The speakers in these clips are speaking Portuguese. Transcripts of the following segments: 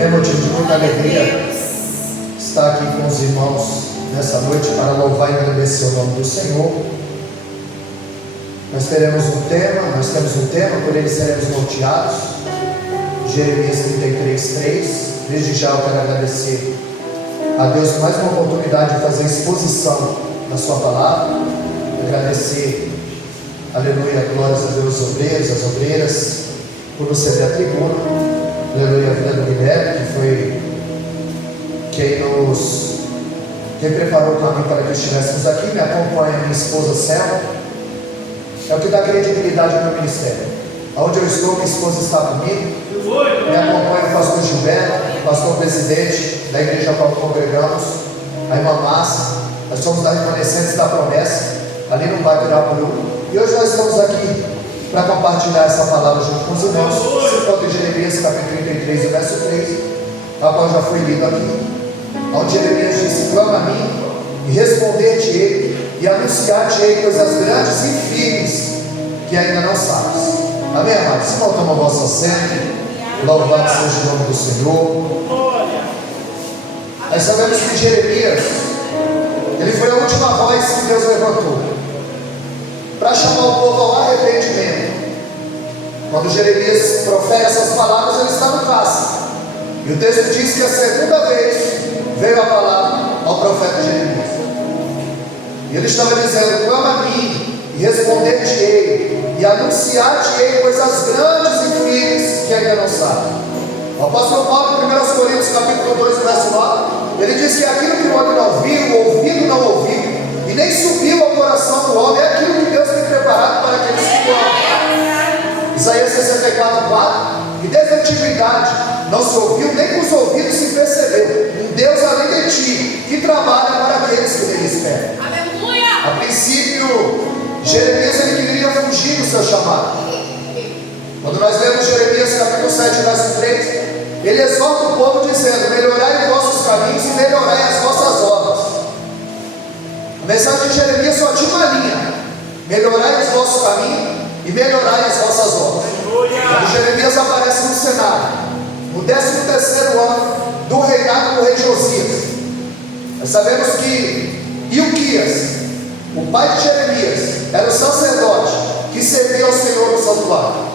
É motivo de muita alegria estar aqui com os irmãos nessa noite para louvar e agradecer o nome do Senhor. Nós temos um tema, por ele seremos norteados. Jeremias 33:3. Desde já eu quero agradecer a Deus por mais uma oportunidade de fazer exposição da sua palavra. Agradecer, aleluia, glórias a Deus, os obreiros, as obreiras, por nos ceder a tribuna. Aleluia, a vida do Guilherme, que foi quem preparou o caminho para que estivéssemos aqui. Me acompanha minha esposa Selma, é o que dá credibilidade ao meu ministério. Onde eu estou, minha esposa está comigo. Me acompanha o pastor Gilberto, pastor presidente da igreja a qual congregamos, a irmã Márcia. Nós somos da Remanescentes da Promessa, ali no bairro de Irapuru. E hoje nós estamos aqui para compartilhar essa palavra junto com os irmãos. Se encontra em Jeremias capítulo 33, verso 3, a qual já foi lido aqui, onde Jeremias disse: clama a mim e responder-te-ei e anunciar-te-ei coisas grandes e firmes que ainda não sabes. Amém, amados? Se não toma a vossa assento, louvado seja o nome do Senhor. Nós sabemos que Jeremias, ele foi a última voz que Deus levantou para chamar o povo ao arrependimento. Quando Jeremias profere essas palavras, ele está no caça. E o texto diz que a segunda vez veio a palavra ao profeta Jeremias. E ele estava dizendo: clama a mim e responder-te-ei e anunciar-te-ei coisas grandes e firmes que ainda não sabes. O apóstolo Paulo, em 1 Coríntios capítulo 2, verso 9, ele diz que aquilo que o homem não viu, o ouvido não ouviu, e nem subiu ao coração do homem, é aquilo que Deus tem preparado para aqueles que o amam. Isaías 64, 4. E desde a antiguidade não se ouviu, nem com os ouvidos se percebeu um Deus além de ti, que trabalha para aqueles que nele esperam. Aleluia! A princípio, Jeremias ele queria fugir do seu chamado. Quando nós lemos Jeremias capítulo 7, verso 3, ele exorta o povo dizendo: melhorai os vossos caminhos e melhorai as vossas obras. A mensagem de Jeremias só tinha uma linha: melhorai os vossos caminhos e melhorai as vossas obras. Quando Jeremias aparece no cenário, no 13º ano do reinado do rei Josias, nós sabemos que Ilquias, o pai de Jeremias, era o sacerdote que servia ao Senhor no santuário.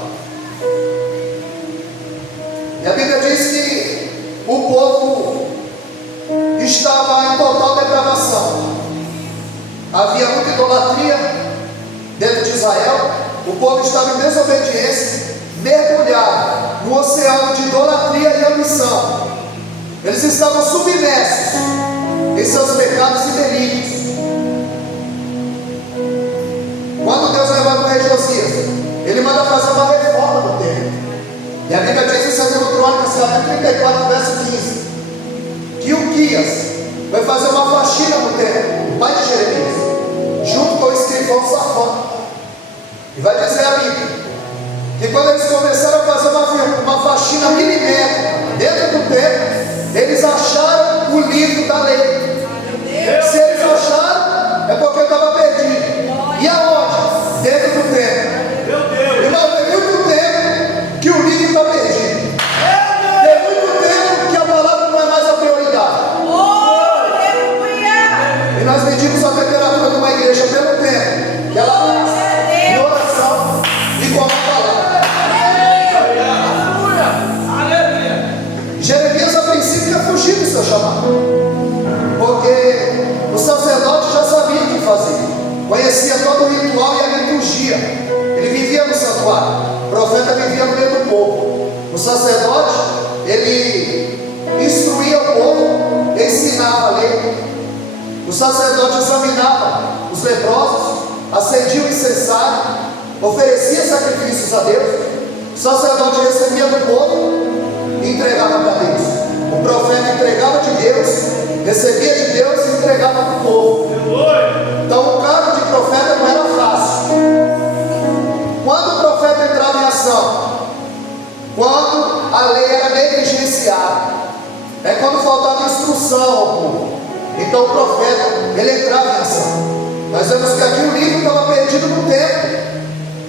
E a Bíblia diz que o povo estava em total depravação. Havia muita idolatria dentro de Israel. O povo estava em desobediência, mergulhado no oceano de idolatria e ambição. Eles estavam submersos em seus pecados e delitos. Quando Deus levanta o rei Josias, ele manda fazer uma reforma no templo. E a Bíblia diz em 2 Crônicas, capítulo 34, verso 15, que Ilquias vai fazer uma faxina no templo, o pai de Jeremias, junto com o escrivão Safã. E vai dizer a Bíblia que quando eles começaram a fazer uma faxina milimétrica dentro do templo, eles acharam o livro da lei. Se eles acharam, é porque eu estava perdido. E aonde? Dentro do templo. E não tem muito tempo que o livro está perdido. Tem muito tempo que a palavra não é mais a prioridade. E nós medimos a temperatura de uma igreja pelo tempo que ela passa em oração e com a palavra. Jeremias a princípio ia fugir do seu chamado, porque o sacerdote já sabia o que fazer, conhecia todo o ritual e a liturgia. Ele vivia no santuário, o profeta vivia no meio do povo. O sacerdote, ele instruía o povo, ensinava a lei. O sacerdote examinava os leprosos, acendia o incensário, oferecia sacrifícios a Deus. O sacerdote recebia do povo e entregava para Deus. O profeta entregava de Deus, recebia de Deus e entregava para o povo. Então o cargo de profeta não era fácil. Quando o profeta entrava em ação, quando a lei era negligenciada, quando faltava instrução ao povo, então o profeta ele entrava em ação. Nós vemos que aqui o livro estava perdido no tempo.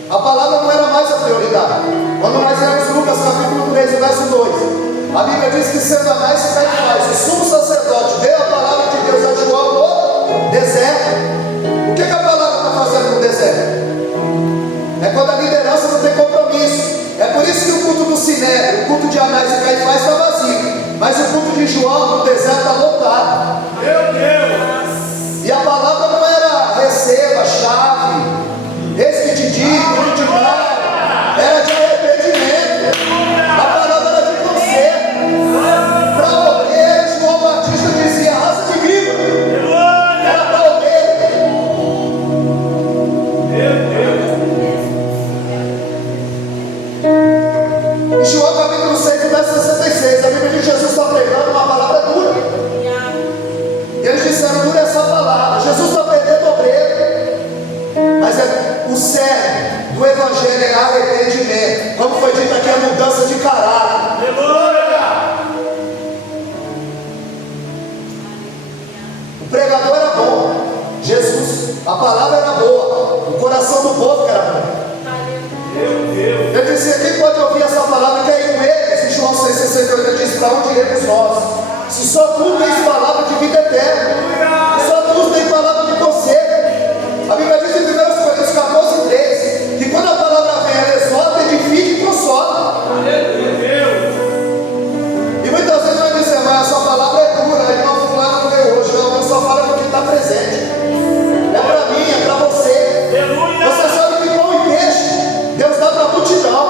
A palavra não era mais a prioridade. Quando nós lemos Lucas capítulo 3, verso 2, A Bíblia diz que sendo Anás e Caifás, o sumo sacerdote, veio a palavra de Deus a João no deserto. O que a palavra está fazendo no deserto? É quando a liderança não tem compromisso. É por isso que o culto do Sinédrio, o culto de Anás e Caifás está vazio, mas o culto de João no deserto está lotado. Meu Deus! E a palavra não era receba, chave, eis que te digo, não te dá. Era de arrependimento. A palavra era de conserto. Para a ovelha, João Batista dizia: raça de víbora. Era para a ovelha. Meu Deus! Em João capítulo 6, verso 66, a Bíblia diz que Jesus está pregando uma palavra dura. E eles disseram: dura essa palavra. Jesus está perdendo obreiro. Mas o cerne do Evangelho é arrependimento. Como foi dito aqui, a mudança de caráter. O pregador era bom. Jesus, a palavra era boa. O coração do povo era bom. Meu Deus! Ele dizia: quem pode ouvir essa palavra e quer ir com eles? Em João 6,68 ele diz: para onde iremos nós? Se só tu tens palavra de vida eterna, só tu tens palavra de conselho. A Bíblia diz em 1 Coríntios 14:13 que quando a palavra vem, ela exorta, edifica e consola. Meu Deus! E muitas vezes nós dizemos: essa palavra é dura, aí não, fulano não veio hoje. Não, eu só falo porque está presente. É para mim, é para você. Você sabe que pão e peixe Deus dá para a multidão,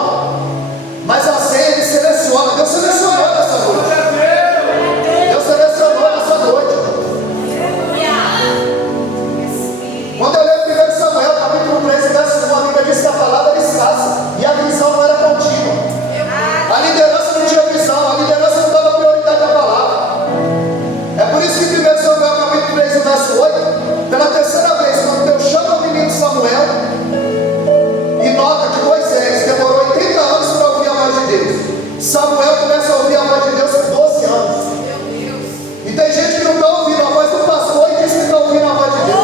mas a ceia Ele seleciona. Deus selecionou nessa noite. Deus selecionou nessa noite. Quando eu leio 1 Samuel, capítulo 13, verso 1, a Bíblia diz que a palavra era escassa e a visão não era contínua. A liderança não tinha visão, a liderança não dava prioridade à palavra. É por isso que em 1 Samuel, capítulo 13, verso 8, pela terceira vez, quando Deus chama o menino Samuel, e nota que Moisés demorou 80 anos para ouvir a voz de Deus, Samuel começa a ouvir a voz de Deus com 12 anos. E tem gente que não está ouvindo a voz do pastor e diz que está ouvindo a voz de Deus.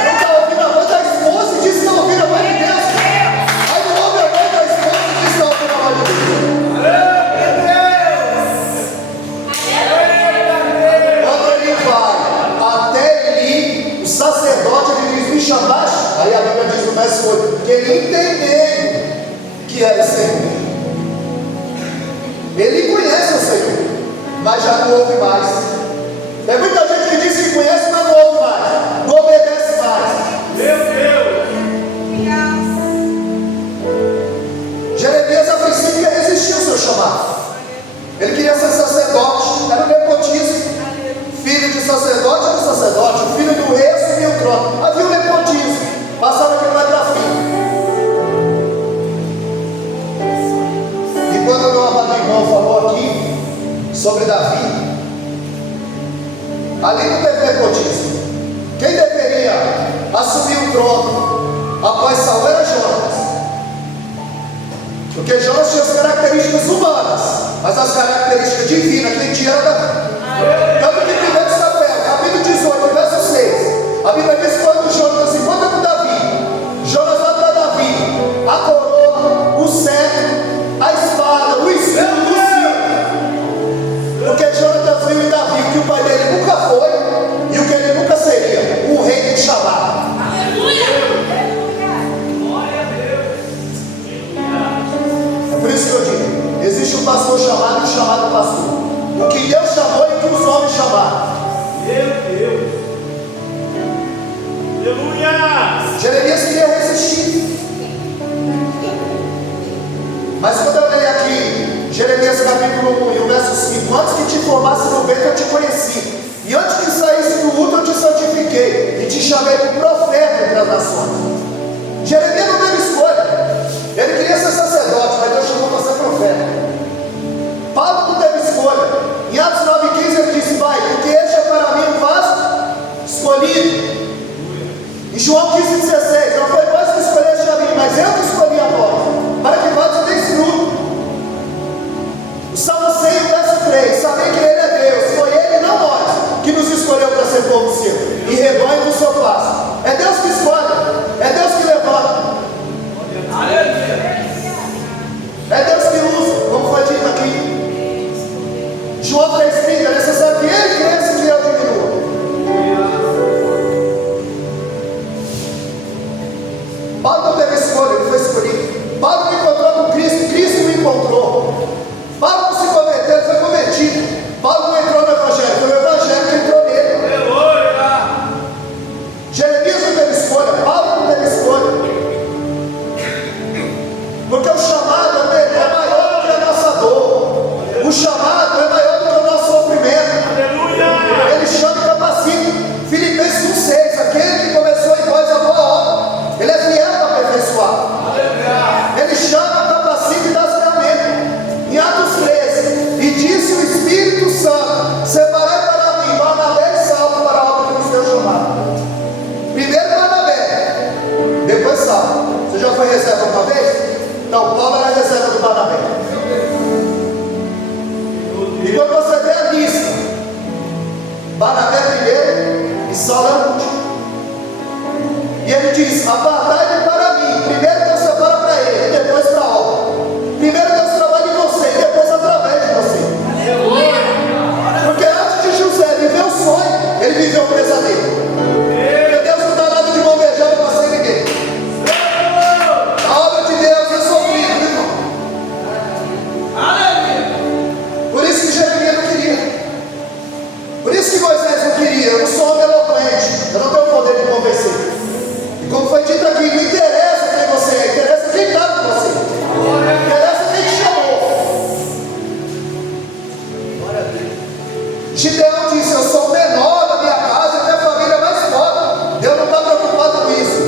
Não está ouvindo a voz da esposa e diz que está ouvindo a voz de Deus. Aí não ouve a voz da esposa e diz que está ouvindo a voz de Deus. Quando ele vai até Eli, o sacerdote, ele diz: me chamaste? Aí a Bíblia diz no verso 8 que ele entendeu que era o Senhor. Ele conhece o Senhor, mas já não ouve mais. Tem muita gente que diz que conhece, mas não ouve mais, não obedece mais. Meu Deus! Jeremias, a princípio, quer resistir ao seu chamado. Ele queria ser sacerdote, era um nepotismo. Filho de sacerdote era sacerdote, o filho do rei assumia o trono. Havia um nepotismo, passava de pai para filho. E quando o meu amado irmão falou aqui sobre Davi, ali não teve nepotismo. Quem deveria assumir o trono após Saul era Jonas. Porque Jonas tinha as características humanas, mas as características divinas quem tinha era Davi. Tanto que em 1 Samuel, capítulo 18, verso 6, a Bíblia diz que quando Jonas se encontra com Davi, Jonas dá para Davi a coroa, o cetro, a espada, o escudo do Ciro. Porque Jonas viu em Davi que o pai dele nunca foi e o que ele nunca seria, o rei de chamado. É por isso que eu digo: existe um pastor chamado e um chamado pastor. O que Deus chamou e o que os homens chamaram. Meu Deus! Aleluia! Jeremias queria resistir. Mas quando eu leio aqui Jeremias capítulo 1 e o verso 5: antes que te formasse no ventre eu te conheci, e antes que saísse do útero eu te santifiquei, e te chamei de profeta entre as nações. Jeremias não teve escolha. Ele queria ser sacerdote, mas Deus chamou para ser profeta. Paulo não teve escolha. Em Atos 9,15 ele disse: Pai, porque este é para mim um vaso escolhido. Em João 15,16: não foi vós que escolheste a mim, mas eu que escolhi a vós, para que vós deis fruto. O Salmo 100, verso 3: sabei que Ele é Deus, foi Ele e não nós que nos escolheu para ser povo seu e rebanho do seu pasto. É Deus que escolhe, é Deus que levanta, é Deus que usa, como foi dito aqui. chamado é maior do que o nosso sofrimento. Aleluia. Ele chama e capacita. Filipenses 1,6: aquele que começou em vós a boa obra, ele é fiel para aperfeiçoar. Ele chama, capacita e dá ferramenta. Em Atos 13: e disse o Espírito Santo: separai para mim Barnabé e Saulo para a obra que nos deu chamado. Primeiro Barnabé, depois Saulo. Você já foi reserva uma vez? Não, Paulo era reserva do Barnabé. E quando você vê a lista, Barnabé primeiro e Saulo é o último. E ele diz: apartai-me para mim. Primeiro Deus separa para ele, depois para a obra. Primeiro Deus trabalha em você, depois através de você. Porque antes de José viver o sonho, ele viveu o pesadelo. Porque Deus não dá nada de mão beijada para sem ninguém. A obra de Deus é sofrida, irmão. Por isso que Jeremias não queria. Por isso que Moisés não queria. Eu não sou homem eloquente, eu não tenho o poder de convencer. E como foi dito aqui, não interessa quem você é, interessa quem está com você. Interessa quem te chamou. Gideão disse: eu sou o menor da minha casa, a minha família é mais pobre. Deus não está preocupado com isso.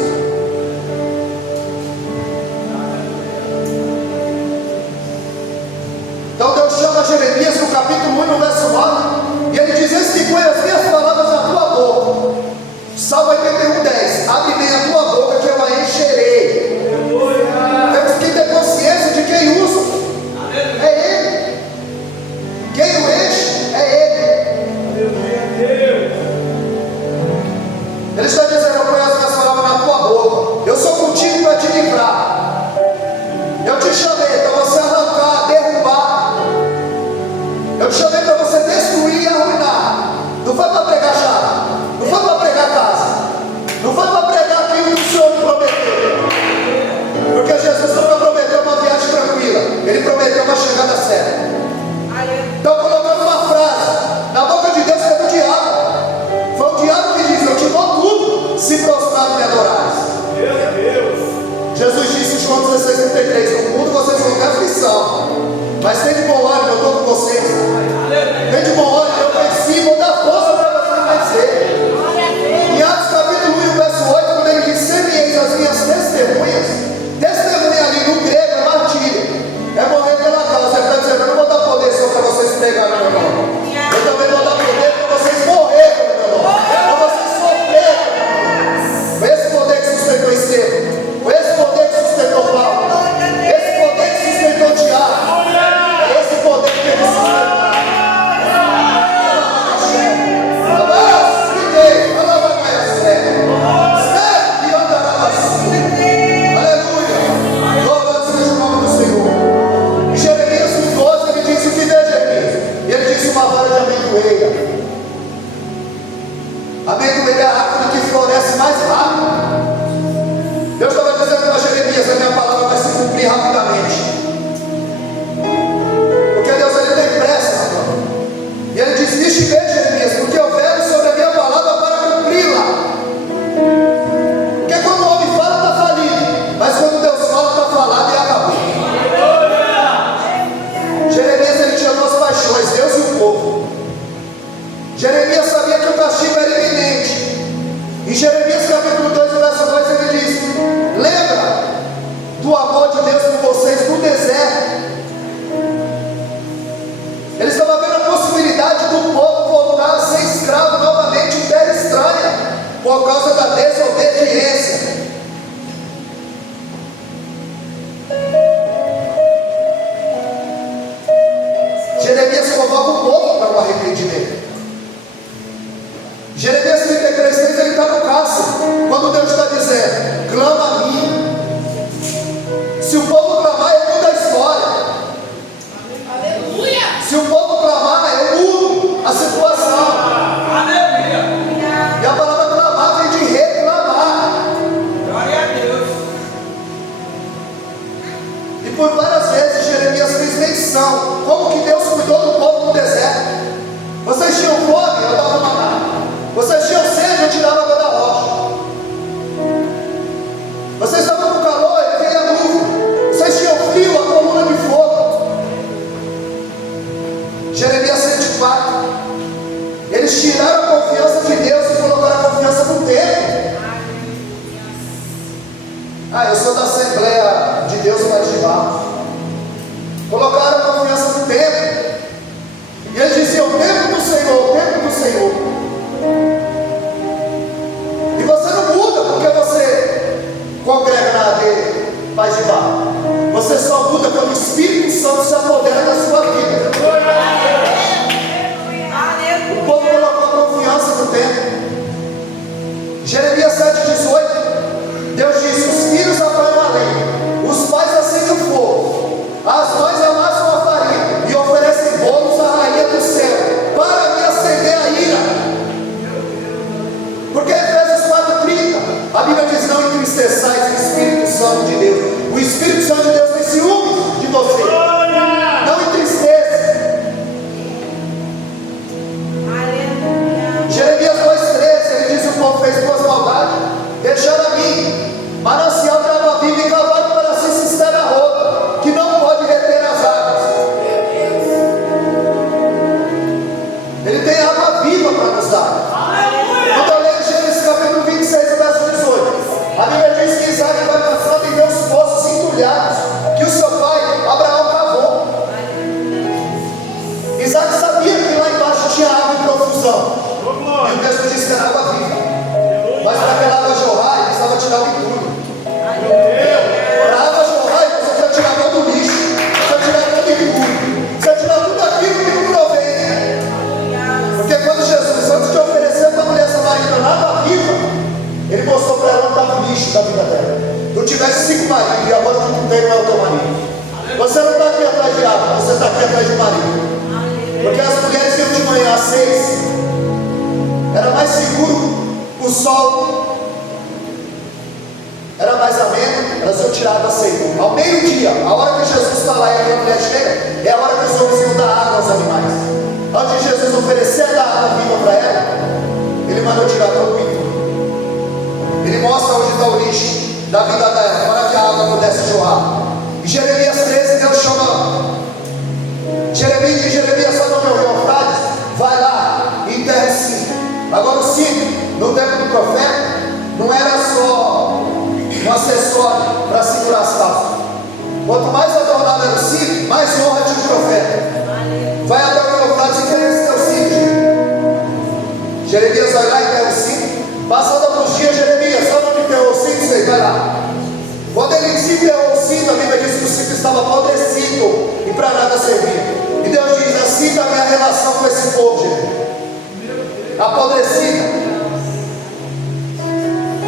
Então Deus chama Jeremias no capítulo 1, no verso 9, e ele diz: eis que põe as minhas palavras na tua boca. Salmo 81:10: abre bem a tua boca que eu a encherei. Temos que ter consciência de quem usa é Ele. Quem o enche é Ele. Ele está dizendo: eu ponho as minhas palavras na tua boca. Eu sou contigo para te livrar. Eu te chamei para você arrancar, derrubar. Eu te chamei para você destruir e arruinar. Não foi para pregar chave, não foi para pregar casa, não foi para pregar aquilo que o Senhor prometeu. Porque Jesus não prometeu uma viagem tranquila, Ele prometeu uma chegada certa. Então, colocando uma frase na boca de Deus, que é do diabo. Foi o diabo que disse: eu te dou tudo se prostrado me adorares. Jesus disse em João 16:33: no mundo vocês vão ter aflição, mas tem de bom ânimo, eu estou com vocês. Tem de bom ânimo, eu venci, vou dar força para você vencer. Em Atos capítulo 1, verso 8, quando ele diz: semieis as minhas testemunhas. Testemunha ali no grego é martírio, é morrer pela causa. Ele está dizendo: eu não vou dar poder só para vocês pregarem meu nome, eu também vou dar poder para vocês morrerem pelo meu nome, para vocês sofrerem. Foi esse poder que sustentou Estevão, foi esse poder que sustentou Paulo, esse poder que sustentou Tiago, é esse poder que ele sustentou. Amendoeira é a árvore que floresce mais rápido. Deus estava dizendo para Jeremias: a minha palavra vai se cumprir rapidamente. Porque Deus, ele tem pressa. E ele diz: vixe bem, Jeremias, porque eu velo sobre a minha palavra para cumpri-la. Porque quando o homem fala, está falido, mas quando Deus fala, está falado e acabou. Jeremias, ele tinha duas paixões: Deus e o povo. Jeremias sabia que o castigo era iminente. Em Jeremias capítulo 2, verso 2, ele diz: lembra do amor de Deus por vocês no deserto. Ele estava vendo a possibilidade do povo voltar a ser escravo novamente em terra estranha, por causa da desobediência. Jeremias convoca o povo para o arrependimento. Jeremias 33:3, ele está no cárcere, quando Deus está dizendo: clama a mim. Se o povo clamar, eu mudo a história. Aleluia. Se o povo clamar, eu mudo a situação. Aleluia. E a palavra clamar vem de reclamar. Glória a Deus. E por várias vezes Jeremias fez menção como que Deus cuidou do povo no deserto. Vocês tinham fome, eu dava maná. Vocês tinham sede, eu tirava água da rocha. Jeremias 104. Eles tiraram a confiança de Deus e colocaram a confiança no tempo. Eu sou da Assembleia de Deus Pai de Barros. Colocaram a confiança no tempo. E eles diziam: o tempo do Senhor, o tempo do Senhor. E você não muda porque você congrega na AD Paz de Barro. Você só muda quando o Espírito Santo se apodera da sua vida. O povo colocou a confiança no tempo. Jeremias 7,18. Deus disse: os filhos apanham a lenha, os pais acendem o fogo, as mães amassam a farinha e oferecem bolos à rainha do céu, para me acender a ira. Porque Efésios 4,30, a Bíblia diz: não entristeçais o Espírito Santo de Deus. O Espírito Santo de Deus tem ciúmes de você. Não entristeça. Jeremias 2,13, ele diz: o povo fez duas maldades, deixaram a mim manancial de água viva e cavado para si cisterna rota, que não pode reter as águas. Ele tem água viva para nos dar. Quando eu leio Gênesis capítulo 26, verso 18, a Bíblia diz que Isaac vai passando e vê os poços entulhados que o seu pai Abraão cavou. Isaac sabia que lá embaixo tinha água em profusão, e o texto diz que era água viva. Mas para aquela água jorrar, ele precisava tirar o entulho. Para a água jorrar, você precisa tirar todo o lixo, precisa tirar todo o entulho, precisa tirar tudo aquilo que não provém. Porque quando Jesus, antes de oferecer para a mulher samaritana na água viva, ele mostrou para ela onde estava o lixo da vida dela. Tu tivesse 5 maridos e agora tu não tem, não é o teu marido. Você não está aqui atrás de água, você está aqui atrás de marido. Porque as mulheres iam de manhã às 6, era mais seguro o sol, era mais ameno, elas iam tirar água seca. Ao meio-dia, a hora que Jesus está lá e a mulher chega, é a hora que os homens iam dar água aos animais. Antes de Jesus oferecer a água viva para ela, ele mandou tirar todo o entulho. Ele mostra onde está o lixo da vida dela, para que a água pudesse jorrar. Em Jeremias 13, Deus chama Jeremias, sabe onde é o rio Eufrates? Vai lá e enterra o cinto. Agora o cinto, no tempo do profeta, não era só um acessório para segurar as calças. Quanto mais adornado era o cinto, mais honra tinha o profeta. Vai até o rio Eufrates e enterra esse teu cinto. Jeremias vai lá e enterra o cinto. Passando alguns dias, Jeremias, sabe onde enterrou o cinto? Sei, vai lá. Quando ele enterrou o cinto, a Bíblia diz que o cinto estava apodrecido e para nada servia. E Deus diz: assim está a minha relação com esse povo, gente. Apodrecida.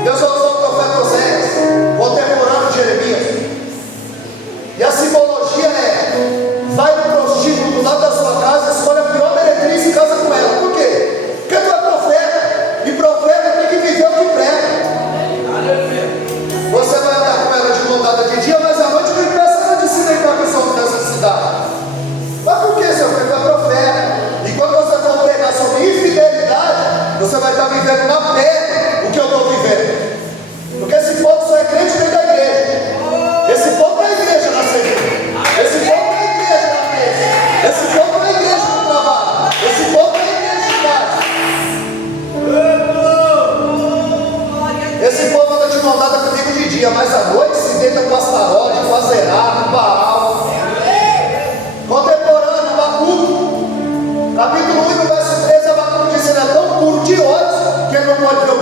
Deus usou o profeta Oséias, contemporâneo de Jeremias. E a simbologia é: vai no prostíbulo do lado da sua casa, escolhe a pior meretriz e casa com ela. Por quê? Porque tu é profeta, e profeta tem que viver o que prega. Você vai andar com ela de mão dada de dia, mas à noite não impeça ela de se deitar com os homens dessa cidade. Mas por que, seu filho? Tu é profeta. E quando você for pregar sobre infidelidade, você vai estar vivendo na pele o que eu estou vivendo. Porque esse povo só é crente dentro da igreja. Esse povo não é igreja na igreja. Esse povo não é igreja na mesa. Esse povo não é igreja no trabalho. Esse povo não é igreja de casa. Esse povo anda de mão dada comigo de dia, mas à noite se deita com Astarote, com Azerá, com Baal. Contemporâneo, Abacuque, capítulo 1, verso 13, Abacuque diz: ele é tão puro de ódio que ele não pode ver o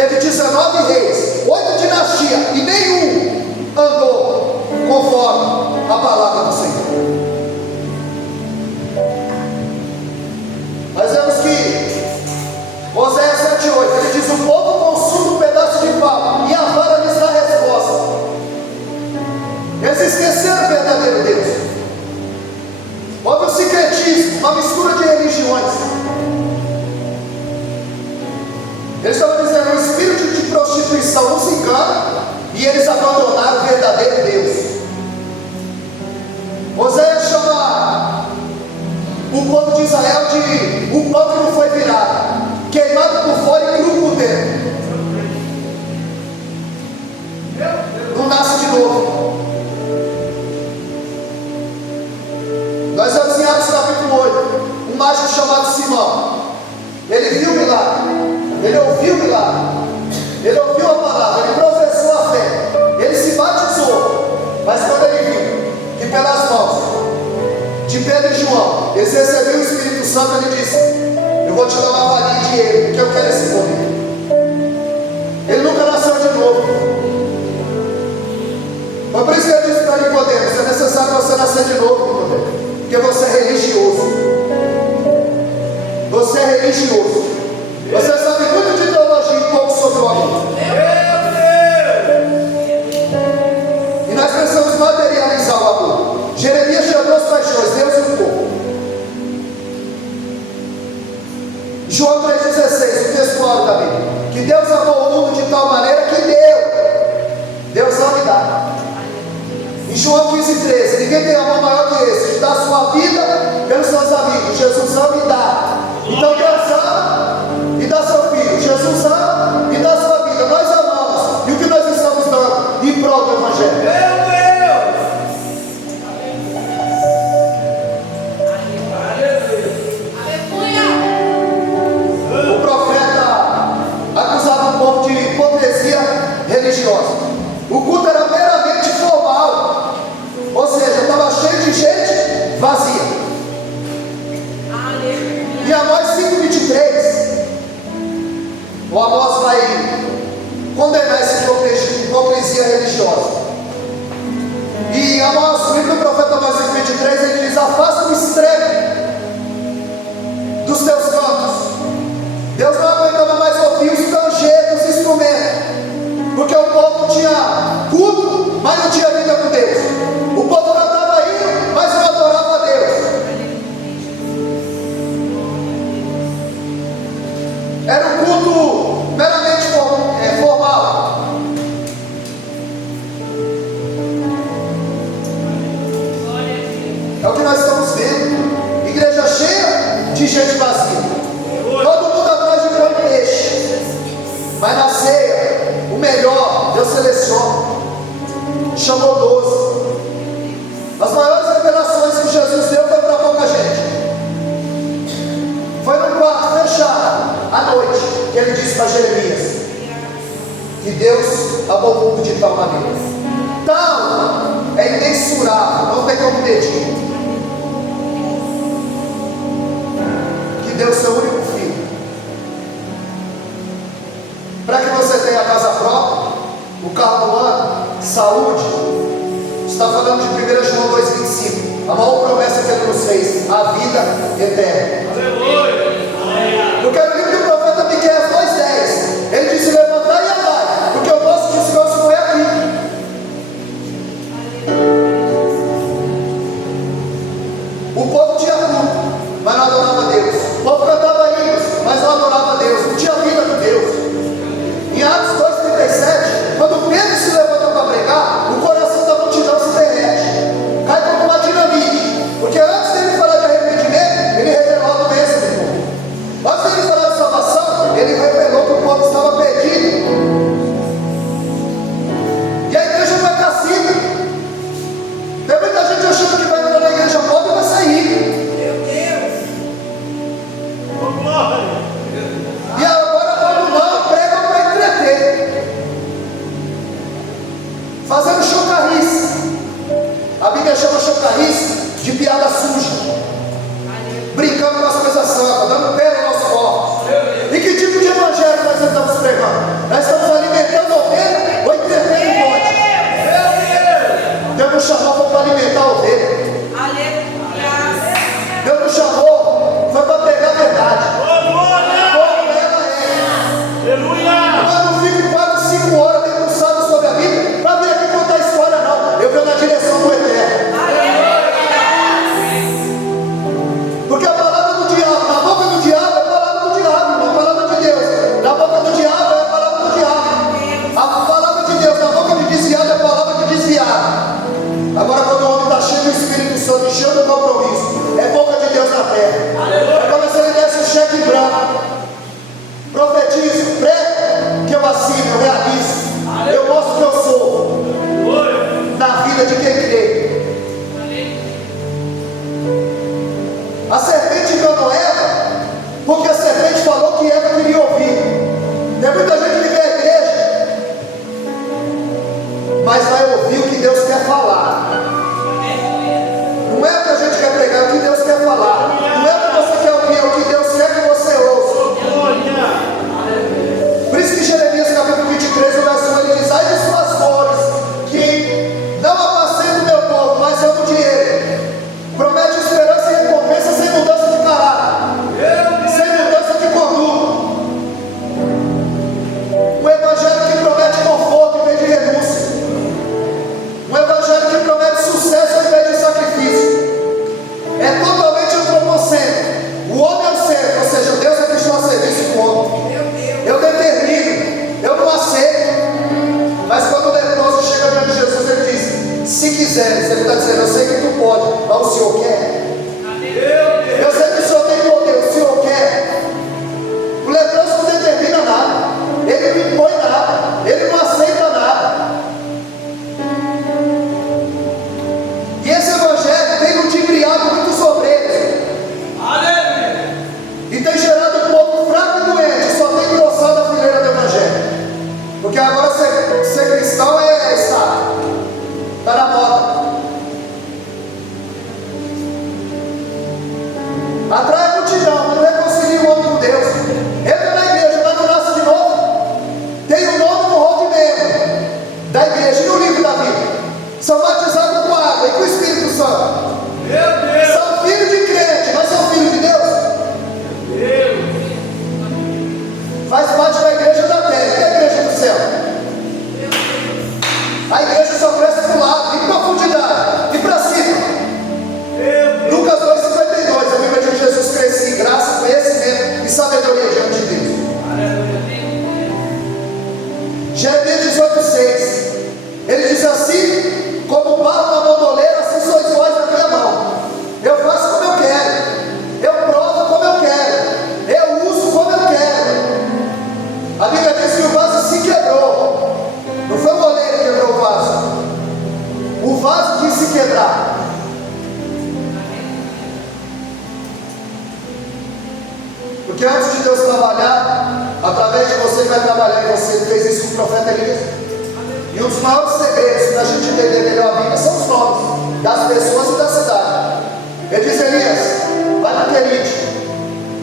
teve 19 reis, 8 dinastias, e nenhum andou conforme a palavra do Senhor. Nós vemos que Oséias 7:8, ele diz: o povo consume um pedaço de pau e a vara lhes dá a resposta. Eles esqueceram o verdadeiro Deus. Houve um sincretismo, uma mistura de religiões. Eles estavam dizendo: o espírito de prostituição nos engana, e eles abandonaram o verdadeiro Deus. Oséias chama o povo de Israel de um pão que não foi virado, queimado por fora e cru por dentro. Não nasce de novo. Nós vemos em Atos capítulo 8, um mágico chamado Simão. Ele viu o milagre, ele ouviu o milagre, ele ouviu a palavra, ele professou a fé, ele se batizou. Mas quando ele viu que pelas mãos de Pedro e João eles receberam o Espírito Santo, ele disse: eu vou te dar uma varinha de ele, porque eu quero esse poder. Ele nunca nasceu de novo. Foi por isso que eu disse para Nicodemos: é necessário você nascer de novo, Nicodemos, porque você é religioso. Você é religioso. Você sabe muito de teologia e pouco sobre o amor. E nós precisamos materializar o amor. Jeremias tinha duas paixões: Deus e o povo. João 3,16, o textual da Bíblia: que Deus amou o mundo de tal maneira que deu. Deus não me dá. Em João 15,13, ninguém tem amor maior que esse, de dar a sua vida pelos seus amigos. Jesus ama e dá. Então Deus ama e dá seu filho. Jesus ama e dá sua vida. Nós amamos. E o que nós estamos dando em prol do Evangelho? Meu Deus! O profeta acusava o povo de hipocrisia religiosa. O culto era meramente formal, ou seja, estava cheio de gente vazia. E Amós 5,23, o Amós vai condenar essa hipocrisia religiosa. E Amós, o livro do profeta Amós 5,23, ele diz: afasta o estreme dos teus cantos. Deus não aguentava mais ouvir os tangentes, os instrumentos, porque o povo tinha culto, mas não tinha vida com Deus. O povo cantava hino, mas não adorava a Deus. Era um culto meramente formal. É o que nós estamos vendo. Igreja cheia de gente vazia. Todo mundo atrás de pão e peixe. Mas na ceia, o melhor, Deus seleciona. Chamou 12. As maiores revelações que Jesus deu foi para pouca gente. Foi no quarto fechado, à noite, que ele disse para Jeremias que Deus amou o mundo de tal maneira. Tal é imensurável, não tem como medir, que deu seu único filho, para que você tenha a casa própria, o carro do ano, saúde. Está falando de 1 João 2,25, a maior promessa que ele nos fez, a vida eterna. Porque no livro do profeta Miqueias 2,10, ele disse: levantai e andai, porque o nosso descanso não é aqui. O povo tinha culto, mas não adorava a Deus. O povo cantava hinos, mas não adorava a Deus, não tinha vida com Deus. Em Atos 2,37, quando Pedro se levanta para pregar, o coração da multidão se derrete, cai como uma dinamite, porque antes dele falar de arrependimento, ele revelava Nós estamos alimentando a ovelha ou entretendo o monte? Deus nos chamou foi para alimentar a ovelha. Deus nos chamou foi para pregar a verdade. Como ela é. Eu não fico 4, 5 horas debruçado sobre a Bíblia para vir aqui contar a história, não. Eu venho na direção do Eterno. Porque a palavra do diabo, na boca do diabo é a palavra do diabo, irmão. A palavra de Deus, na boca do diabo é a palavra do diabo. A palavra de Deus, na boca de desviado é a palavra de desviado. Agora, quando o homem está cheio do Espírito Santo e cheio do compromisso, é boca de Deus na terra. É como se ele desse um cheque em branco. Profetizo, prego, que eu assino, eu realizo. Eu mostro que eu sou na vida de quem crê. A serpente enganou Eva, porque a serpente falou que Eva queria ouvir. Tem muita gente que vem à igreja, mas vai ouvir o que Deus quer falar. Não é o que a gente quer pregar, é o que Deus quer falar. Não é o que você quer ouvir, é o que Deus quer que você ouça. Por isso que Jeremias capítulo 23, o verso 1, ele diz: ai de suas flores, que não apacenta o meu povo, mas amo de ele. Promete esperança e recompensa sem mudança de caráter, sem mudança de conduta. Um evangelho que promete conforto em vez de renúncia. Um evangelho que promete sucesso ao invés de sacrifício. É totalmente antropocêntrico. O homem é o centro, ou seja, Deus é que está a serviço do homem. Eu determino, eu não aceito. Mas quando o leproso chega diante de Jesus, ele diz: se quiseres, ele está dizendo: eu sei que tu pode, mas o Senhor quer. Eu sei que o Senhor tem poder, o Senhor quer. O leproso não determina nada, ele não impõe nada, ele não aceita nada. E esse evangelho tem ludibriado muitos obreiros. E tem gerado um povo fraco e doente, só tem engrossado a fileira do evangelho. Porque agora ser cristão é estar, está na moda. Atrai a multidão, não reconcilia o homem com Deus. Entra na igreja, mas não nasce de novo. Tem o nome no rol de membro da igreja e no livro da vida. São batizados com água e com o Espírito Santo. São filhos de crente, mas são filhos de Deus. Faz parte da igreja da terra e da igreja do céu. A igreja só cresce para o lado, em profundidade, e para cima. Lucas 2,52, a Bíblia diz: Jesus crescia em graça, conhecimento e sabedoria diante de Deus. Jeremias 18,6, ele diz assim: como o barro na bandoleira, assim sois vós na minha mão. Eu faço como eu quero, eu provo como eu quero, eu uso como eu quero. A Bíblia diz que o vaso se quebrou. Não foi o oleiro que quebrou o vaso. O vaso quis se quebrar. Porque antes de Deus trabalhar, através de você, Ele vai trabalhar em você. Ele fez isso com o profeta Elias. E um dos maiores segredos para a gente entender melhor a Bíblia são os nomes das pessoas e da cidade. Ele diz: Elias, vai na Querite,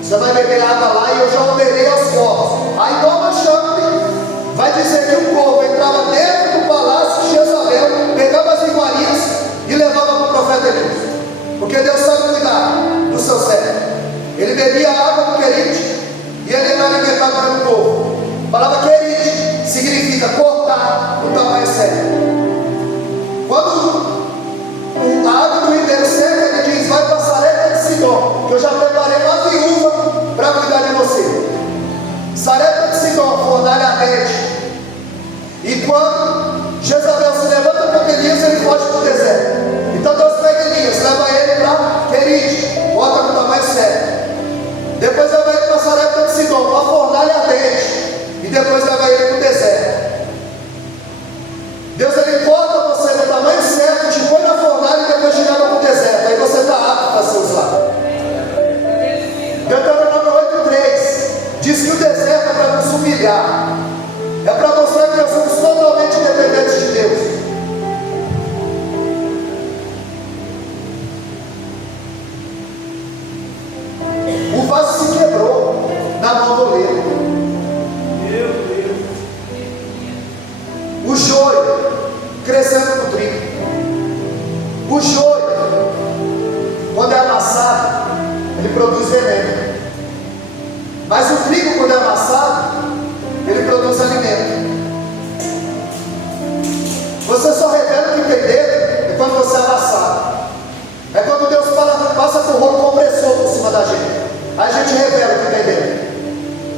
você vai beber água lá e eu já ordenei aos povos. Aí Doma Chambre vai dizer que o povo entrava dentro do palácio de Jezabel, pegava as iguarias e levava para o profeta Elias. Porque Deus sabe cuidar do seu servo. Ele bebia a água do Querite e ele era alimentado pelo povo. A palavra Querite significa cortar no tamanho certo. Quando a água do ribeiro seca, ele diz: vai para Sarepta de Sidom, que eu já preparei uma viúva para cuidar de você. Sarepta de Sidom, fornalha ardente. E quando Jezabel se levanta contra Elias, ele foge para o deserto. Então Deus pega Elias, leva ele para Querite, bota no tamanho certo. Depois leva ele para Sarepta de Sidom, uma fornalha ardente. E depois leva ele para o deserto. Deus, ele corta você no tamanho certo, te põe na fornalha e depois te leva para o deserto. Aí você está apto para ser usado. Deuteronômio 8,3 diz que o deserto é para nos humilhar. É para mostrar que nós somos totalmente dependentes de Deus. O vaso se quebrou na mão do oleiro. da gente. Aí a gente revela o que tem dentro.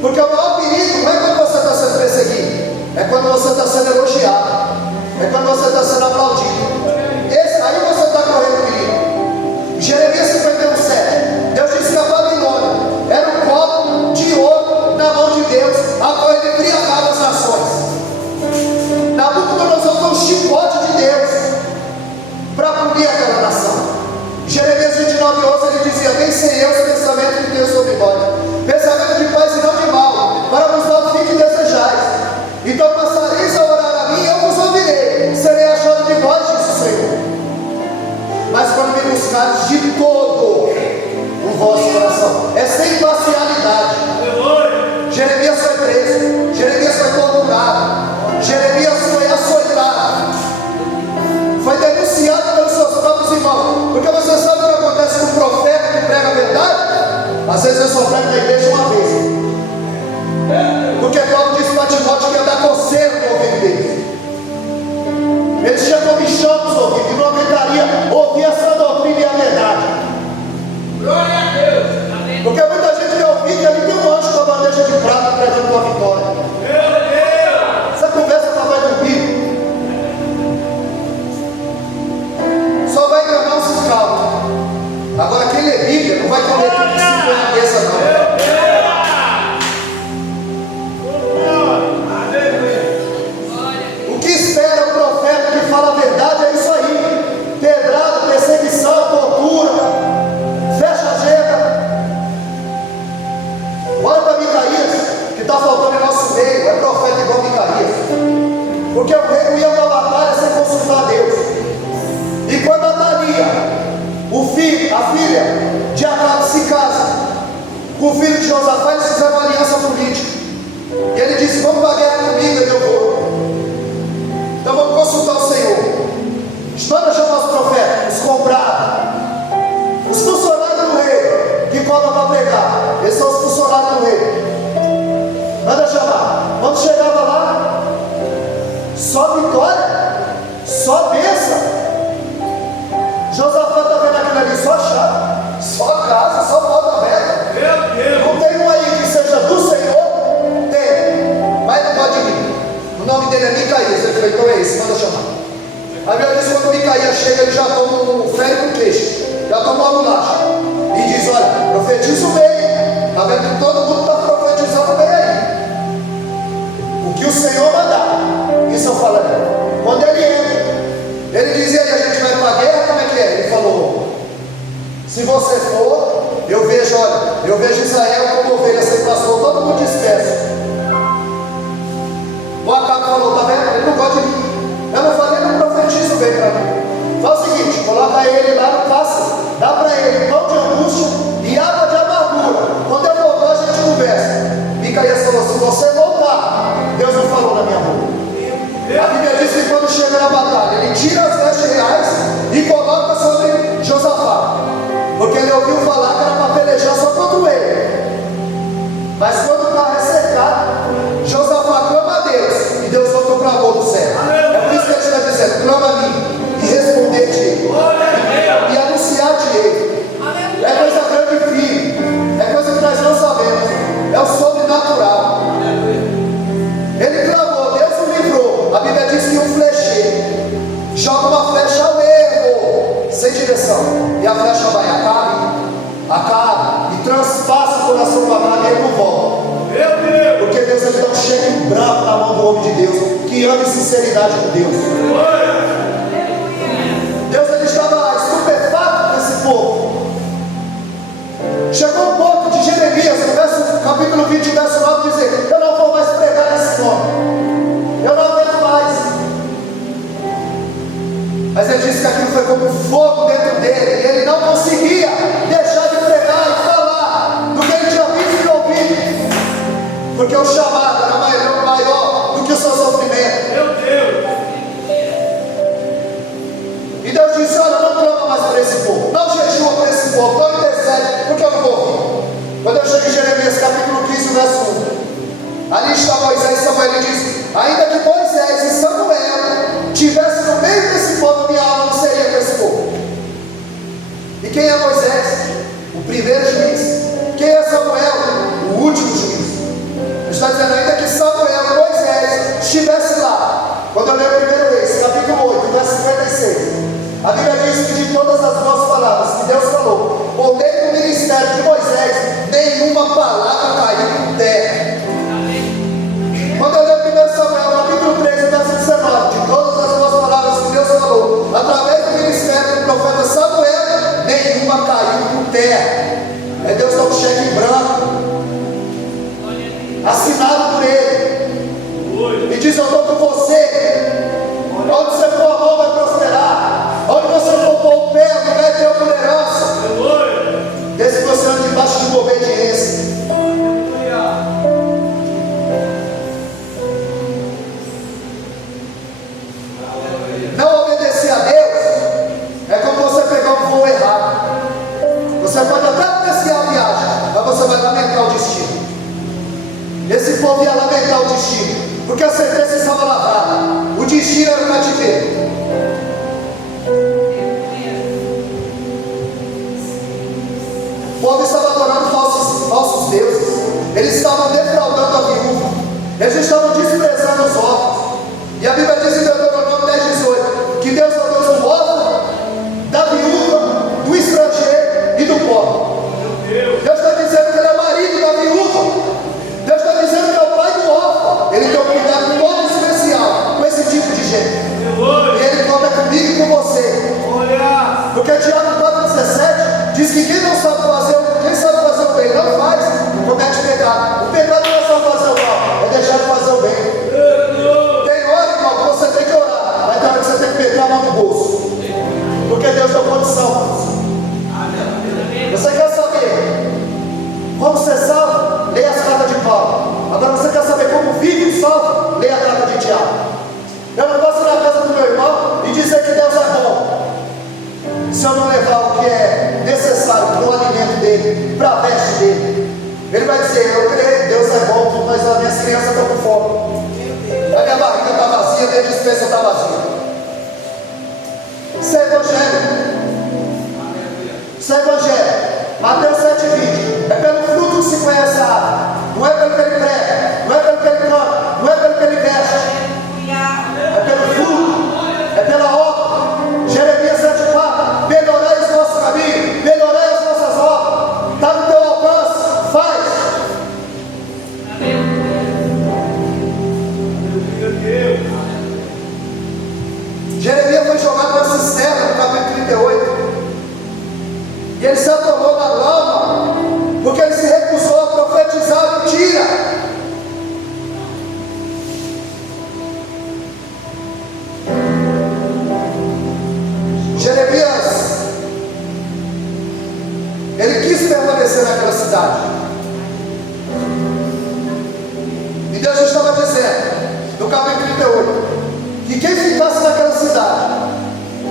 Porque o maior perigo não é quando você está sendo perseguido, é quando você está sendo elogiado, é quando você está sendo aplaudido. Aí você está correndo perigo. Jeremias 51:7. Deus disse que a Babilônia era um copo de ouro na mão de Deus, a qual ele embriagava as nações. Nabucodonosor foi um chicote de Deus para punir aquela nação. Jeremias 29:11 ele dizia: bem sei eu os pensamentos de Deus sobre nós, pensamento de paz e não de mal, para vos dar o fim que desejais. Então passareis a orar a mim e eu vos ouvirei, serei achado de vós, disse o Senhor. Mas quando me buscares de todo o vosso coração, é sem parcialidade. Jeremias foi preso, Jeremias foi torturado, Jeremias foi açoitado, foi denunciado pelos seus próprios irmãos. Porque você sabe o que acontece com um profeta que prega a verdade? Às vezes eu só prego na igreja uma vez. Porque Paulo disse para Timóteo que ia dar coceira no ouvido dele. Ele tinha comichão nos ouvidos, e não aguentaria ouvir essa doutrina e a verdade. Glória a Deus. Amém. Porque muita gente quer ouvir que ali tem um anjo com a bandeja de prata pregando tua vitória. Meu Deus. Essa conversa só vai dormir. Só vai enganar os escravos. Agora quem lê Bíblia não vai comer tudo que se põe na mesa não. O que espera o profeta que fala a verdade é isso aí: pedrada, perseguição, tortura, fecha a agenda. Olha para Micaías, que está faltando em nosso meio, é profeta igual Micaías. Porque o rei não ia para a batalha sem consultar Deus. E quando Atalia, a filha de Acabe, se casa com o filho de Josafá, eles fizeram uma aliança política. E ele disse: vamos para a guerra comigo, e eu vou. Então vamos consultar o Senhor. Manda chamar os profetas, os comprados, os funcionários do rei, que cobram para pregar. Esses são os funcionários do rei. Manda chamar. Quando chegava lá, só vitória, só bênção. Josafá está vendo aquilo ali, só chave, só casa, só porta aberta. Meu Deus. Não tem um aí que seja do Senhor? Tem, mas não pode vir. O nome dele é Micaías. Ele falou: então é esse, manda chamar. A Bíblia diz que quando Micaías chega, ele já toma um ferro com peixe, já toma uma bolacha e diz: olha, profetiza o bem. Está vendo que todo mundo está profetizando bem aí. O que o Senhor mandar, isso eu falei. Quando ele entra, ele diz: e aí, a gente vai para a guerra? Como é que é? Ele falou: se você for, eu vejo, olha, eu vejo Israel como ovelha sem pastor, todo mundo disperso. O Acabe falou: tá vendo? Ele não gosta de mim. Eu não falei, não profetizo bem para mim. Faz o seguinte: coloca ele lá no passe, dá para ele pão de angústia e água de amargura. Quando eu voltar, a gente conversa. Micaías falou: se você voltar, Deus não falou na minha boca. A Bíblia diz que quando chega na batalha, ele tira as vestes reais e coloca sobre Josafá, porque ele ouviu falar que era para pelejar só contra o rei. Mas quando está ressecado, Josafá clama a Deus, e Deus voltou para o amor do céu. É por isso que ele está dizendo: clama a mim e responder-te e anunciar-te ele. É coisa grande, filho, é coisa que nós não sabemos, é o sobrenatural. Ele clamou, Deus o livrou. A Bíblia diz que um flecheiro joga uma flecha ao erro, sem direção, e a flecha vai a Acabe e transpassa o coração do Acabe e ele não volta. Meu Deus. Porque Deus ele dá um cheque bravo na mão do homem de Deus, que ama em sinceridade com Deus. Deus ele estava estupefato com esse povo. Chegou um ponto de Jeremias, capítulo 20, verso 9, dizer: eu não vou mais pregar nesse nome, eu não aguento mais. Mas ele disse que aquilo foi como fogo dentro dele, e ele não conseguia deixar de pregar e falar do que ele tinha visto e ouvido, porque o chamado era maior do que o seu sofrimento. Meu Deus. E Deus disse: olha, não clama mais por esse povo, não jejua por esse povo, não intercede, porque eu não vou ouvir. Quando eu chego em Jeremias capítulo 15, verso 1, ali está Moisés e Samuel, ele diz: ainda que Moisés e Samuel tivessem no meio desse povo, minha alma não seria com esse povo. E quem é Moisés? O primeiro juiz. ler 1 Reis, capítulo 8, verso 56. A Bíblia diz que de todas as boas palavras que Deus falou por meio do ministério de Moisés, nenhuma palavra caiu por terra. Quando eu leio 1 Samuel, capítulo 3, verso 19, de todas as boas palavras que Deus falou através do ministério do profeta Samuel, nenhuma caiu por terra. É Deus dá um cheque em branco, assinado por Ele, e diz: eu estou com você. Onde você for, a mão vai prosperar. Onde você for pôr o pé, não vai ter por herança. Desde que você anda debaixo de uma obediência. Não obedecer a Deus é como você pegar um voo errado. Você pode até apreciar a viagem, mas você vai lamentar o destino. Esse povo ia lamentar o destino, porque a sentença estava lavrada. O destino era o cativeiro. O povo estava adorando falsos deuses. Eles estavam defraudando a viúva. Eles estavam desprezando os órfãos. E a Bíblia diz em Deuteronômio 10:18 que Deus é o Deus do órfão, da viúva, do estrangeiro e do pobre. Deus está dizendo que Ele é marido da viúva. Deus está dizendo que é o pai do órfão. Ele tem um cuidado todo especial com esse tipo de gente. E Ele conta comigo e com você. Porque Tiago 4,17 diz que quem sabe fazer o bem não faz, comete pecado. O pecado não é só fazer o mal, é deixar de fazer o bem. Tem hora, irmão, que você tem que orar, mas tem hora que você tem que meter a mão no bolso, porque Deus deu condição. Você quer saber como ser salvo? Leia as cartas de Paulo. Agora você quer saber como vive o salvo? Leia a carta de Tiago. Eu não posso ir na casa do meu irmão e dizer que Deus é bom se eu não levar o que é necessário para o alimento dele, para a veste dele. Ele vai dizer: eu creio, Deus é bom, mas as minhas crianças estão com fome, a minha barriga está vazia, a minha dispensa está vazia. Isso é evangelho. Isso é evangelho. Mateus 7,20. É pelo fruto que se conhece a árvore. Não é pelo que ele prega, não é pelo que ele canta, não é pelo que ele veste. É pelo fruto, é pela obra. Jeremias 7,4. Melhorai os nossos caminhos, melhorai as nossas obras. Está no teu alcance, faz. Jeremias foi jogado na cisterna, no capítulo 38. E ele se atolou na lama, porque ele se recusou a profetizar mentira. Jeremias, ele quis permanecer naquela cidade. E Deus estava dizendo, no capítulo 38, que quem ficasse naquela cidade,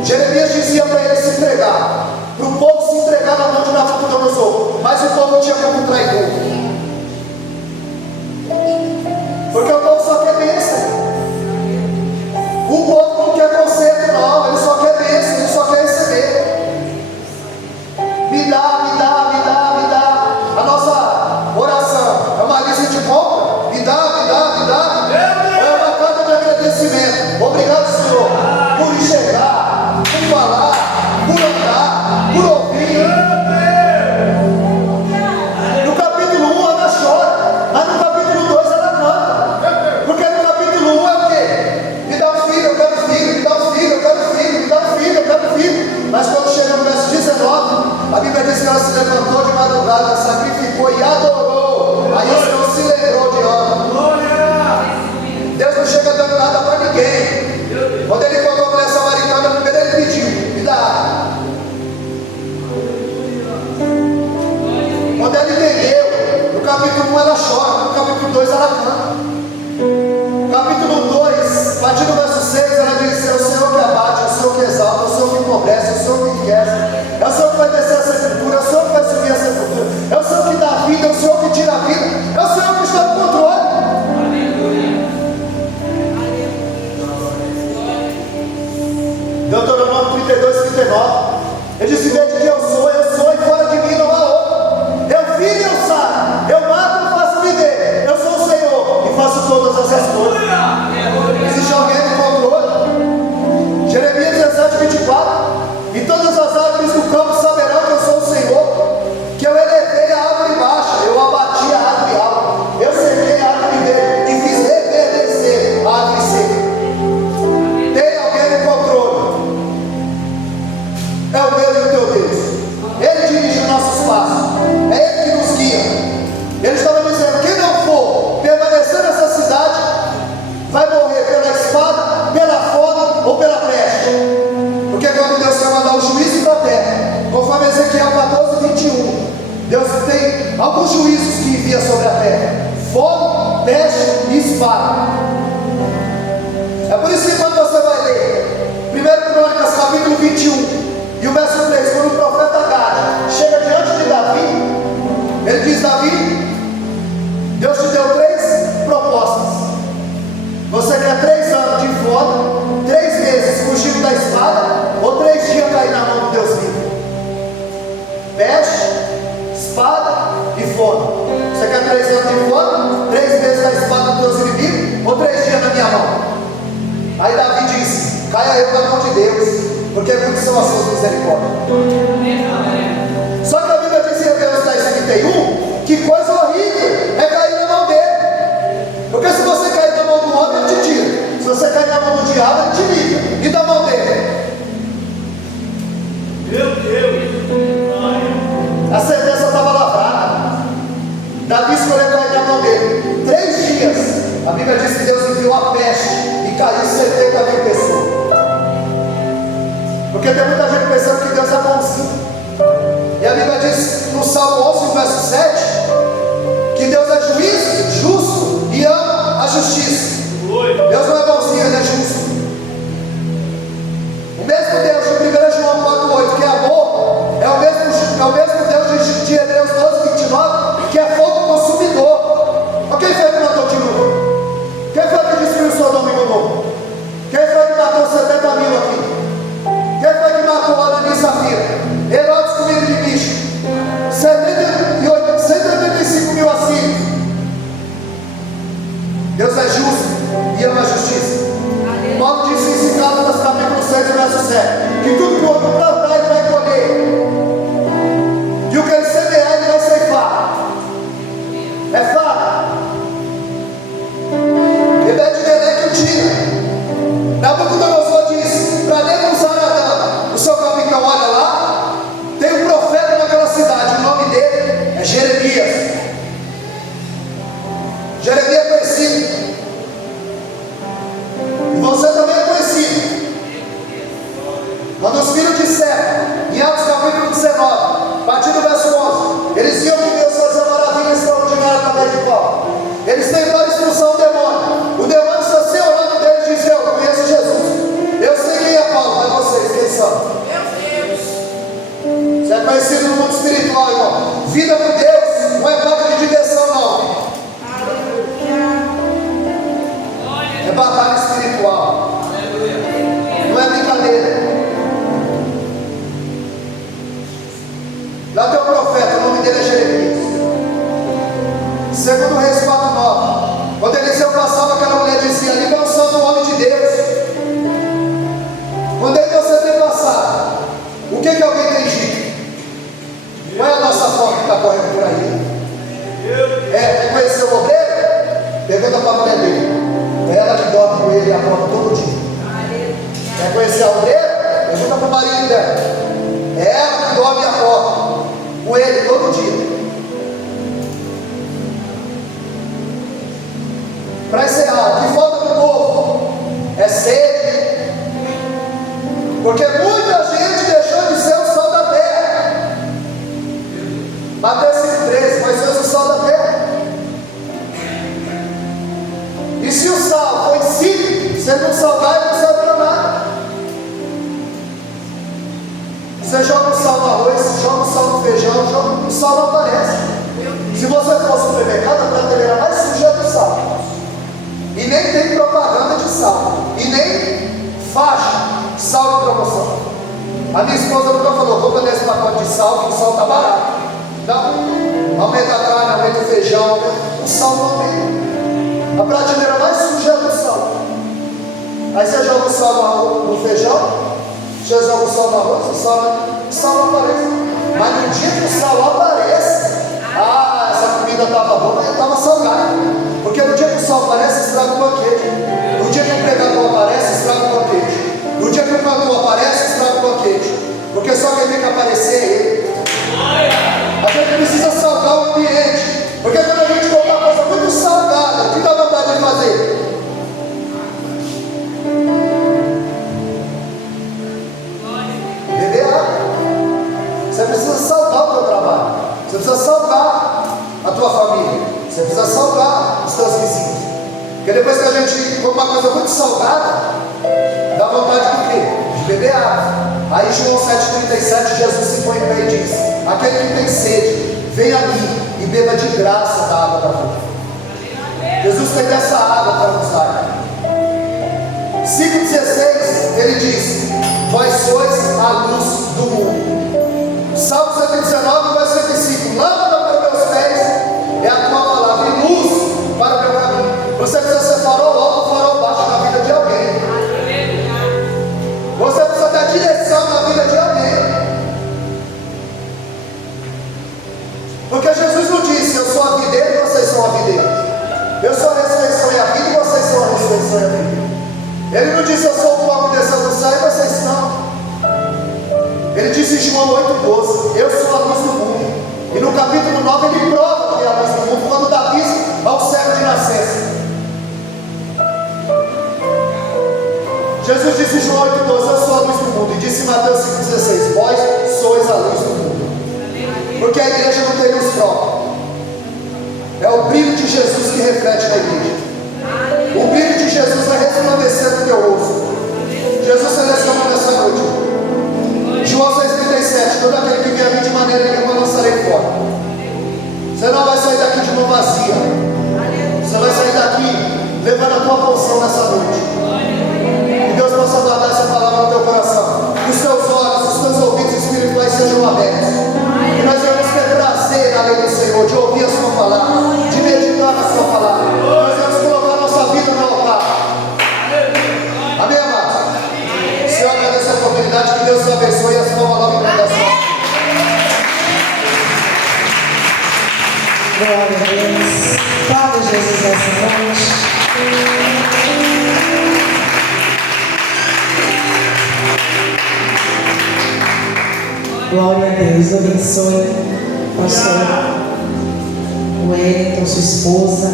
Jeremias dizia para ele se entregar, para o povo se entregar na mão de Nabucodonosor, mas o povo tinha como traidor, porque o povo só quer bênção. O povo não quer conserto, não, ele só quer bênção, ele só quer receber. Me dá, me dá, me dá, me dá. A nossa oração é uma lista de compra. Me dá, me dá, me dá. É uma carta de agradecimento. Obrigado, Senhor, por enxergar, por falar, por andar, por ouvir. No capítulo 1 ela chora, mas no capítulo 2 ela canta. Porque no capítulo 1 é o quê? Me dá um filho, eu quero filho, me dá um filho, eu quero filho, me dá um filho, eu quero filho. Mas quando chega no verso 19, a Bíblia diz que ela se levantou de madrugada, sacrificou e adorou. Aí o Senhor se lembrou de Ana. Deus não chega dando nada para ninguém. Quando ele encontrou a mulher samaritana, primeiro ele pediu: me dá água. Quando ela entendeu, no capítulo 1 ela chora, no capítulo 2 ela canta. No capítulo 2, a partir do verso 6, ela diz: é o Senhor que abate, é o Senhor que exalta, é o Senhor que empobrece, é o Senhor que enriquece, é o Senhor que vai descer a sepultura, é o Senhor que vai subir a sepultura, é o Senhor que dá a vida, é o Senhor que tira a vida, é o Senhor que está no controle. Deuteronômio 32:39. Ele disse: vede que eu sou, e fora de mim não há outro. Eu filho e eu saro, eu mato e faço viver. Eu sou o Senhor e faço todas essas coisas. Existe alguém no controle? alguns juízos que envia sobre a terra: fome, peste e espada. É por isso que quando você vai ler 1 Crônicas capítulo 21 e o verso 3, quando o profeta Gade chega diante de Davi, ele diz: Davi, Deus te deu 3 propostas. Você quer 3 anos de fome, 3 meses fugindo da espada, ou 3 dias cair na mão de Deus vivo? Peste, espada e fome. Você quer 3 anos de fome, 3 meses da espada dos teus inimigos, ou 3 dias na minha mão? Aí Davi disse: caia eu na mão de Deus, porque muitas são as suas misericórdias. Só que a Bíblia diz em Hebreus 10:31 que coisa horrível é cair na mão dele. Porque se você cair na mão do homem, ele te tira. Se você cair na mão do diabo, ele te livra. E da mão dele? Meu Deus. A sentença estava lavrada. Davi escolheu cair na mão dele. 3 dias, a Bíblia diz que Deus enviou a peste e caiu 70.000 pessoas. Porque tem muita gente pensando que Deus é bonzinho. E a Bíblia diz no Salmo 11, verso 7, que Deus é juiz, justo e ama a justiça. Deus não é bonzinho, Ele é justo. O mesmo Deus de 1 João 4,8, que é amor, é o mesmo Deus de Hebreus 12:29, que é fogo consumidor. Mas quem foi que matou Tiro? Quem foi que destruiu Sodoma e Gomorra? Quem foi que matou 70.000 aqui? Quem foi que matou Ananias e Safira? Herodes com medo de bicho, 185.000 assírios. Deus é justo e ama a justiça. Paulo disse em Gálatas capítulo 6, verso 7, que tudo que o homem plantar ele vai colher, que o que ele semear ele vai ceifar. É fato. Ebed-Meleque o tira. Nabucodonosor disse para Nebuzaradã, o seu capitão: olha lá, tem um profeta naquela cidade, o nome dele é Jeremias. Jeremias é conhecido, e você também é conhecido. Quando os filhos disseram, em Atos capítulo 19, a partir do verso 11, eles viam que Deus fazia maravilha extraordinária através de Paulo. Eles tentaram expulsar o demônio. O demônio está sem o lado deles e diz: eu conheço Jesus. Eu sei quem é Paulo, mas vocês, quem são? Meu Deus. Você é conhecido no mundo espiritual, irmão. Vida com Deus não é paga de diversão, não. É batalha espiritual. Não é brincadeira. Lá tem um profeta, o nome dele é Jeremias. Segundo Reis 4:9, quando Eliseu passava, aquela mulher dizia: ali vai o santo homem de Deus. Quando é que você tem passado? O que alguém tem dito? Qual é a nossa fome que está correndo por aí? Quer conhecer o obreiro? Pergunta para a mulher dele. É ela que dorme com ele e acorda todo dia. Quer conhecer a obreira? Pergunta para o marido dela. É ela que dorme e acorda com ele todo dia. Para encerrar, o que falta para o povo é sede. Porque muita gente deixou de ser o sal da terra. Mateus 5,13, mas sois o sal da terra. E se o sal for insípido, você não salgar, ele não serve para nada. Você joga o sal no arroz, joga o sal no feijão, o sal não aparece. Se você for ao supermercado, a prateleira mais suja é do sal. E nem tem propaganda de sal. E nem faixa sal de promoção. A minha esposa nunca falou: compra 10 pacotes de sal, que o sal está barato. Não. Aumenta a carne, aumenta o feijão, o sal não aumenta. A prateleira mais suja é do sal. Aí você joga o sal no feijão, você joga o sal no arroz, o sal não aparece. Mas no dia que o sal aparece, essa comida estava boa, mas estava salgada. Porque no dia que o sal aparece, estraga o banquete. No dia que o pregador aparece, estraga o banquete. No dia que o cantor aparece, estraga o banquete. Porque só quem tem que aparecer é ele. A gente precisa salgar o ambiente. Porque quando a gente compra uma coisa muito salgada, o que dá vontade de fazer? Beber água. Você precisa salgar o teu trabalho. Você precisa salgar Porque depois que a gente come uma coisa muito salgada, dá vontade de quê? De beber água. Aí João 7,37, Jesus se põe em pé e diz: aquele que tem sede, venha a mim e beba de graça da água da vida. Jesus tem dessa água para nos dar. 5,16, ele diz: vós sois a luz do mundo. Salmo 119, versículo 5: lâmpada para meus pés é a tua palavra e luz para o meu caminho. Você precisa ser farol alto ou farol baixo na vida de alguém. Você precisa dar direção na vida de alguém. Porque Jesus não disse: eu sou a videira e vocês são a videira. Eu sou a ressurreição e a vida e vocês são a ressurreição e a vida. Ele não disse: eu sou o pão que desceu do céu e vocês não. Ele disse em João 8,12: eu sou a luz do mundo. E no capítulo 9 ele prova que é a luz do mundo quando dá vista ao cego de nascença. Jesus disse em João 8,12: eu sou a luz do mundo. E disse em Mateus 5,16: vós sois a luz do mundo. Porque a igreja não tem luz própria. É o brilho de Jesus que reflete na igreja. O brilho de Jesus vai resplandecer no teu rosto. Jesus selecionou nessa noite. João 6,37: todo aquele que vier a mim de maneira nenhuma eu lançarei fora. Você não vai sair daqui de mão vazia. Você vai sair daqui levando a tua porção nessa noite. Que Deus possa guardar essa palavra no teu coração. Que os teus olhos, os teus ouvidos espirituais sejam abertos. E nós vamos ter prazer na lei do Senhor, de ouvir a sua palavra, de meditar na sua palavra. Nós vamos colocar a nossa vida no altar. Amém, amados? Senhor, agradeço a oportunidade. Que Deus te abençoe e a sua palavra em pregação. Glória a Deus. Aplauda Jesus essa noite. Glória a Deus. Abençoe pastor Wellington, sua esposa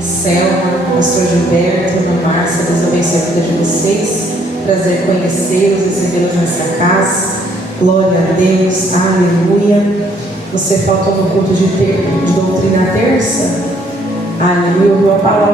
Selma, pastor Gilberto, Ana Márcia. Deus abençoe a vida de vocês. Prazer conhecê-los, recebê-los nessa casa. Glória a Deus. Aleluia. Você faltou no culto de doutrina terça? Aleluia. Ouviu a palavra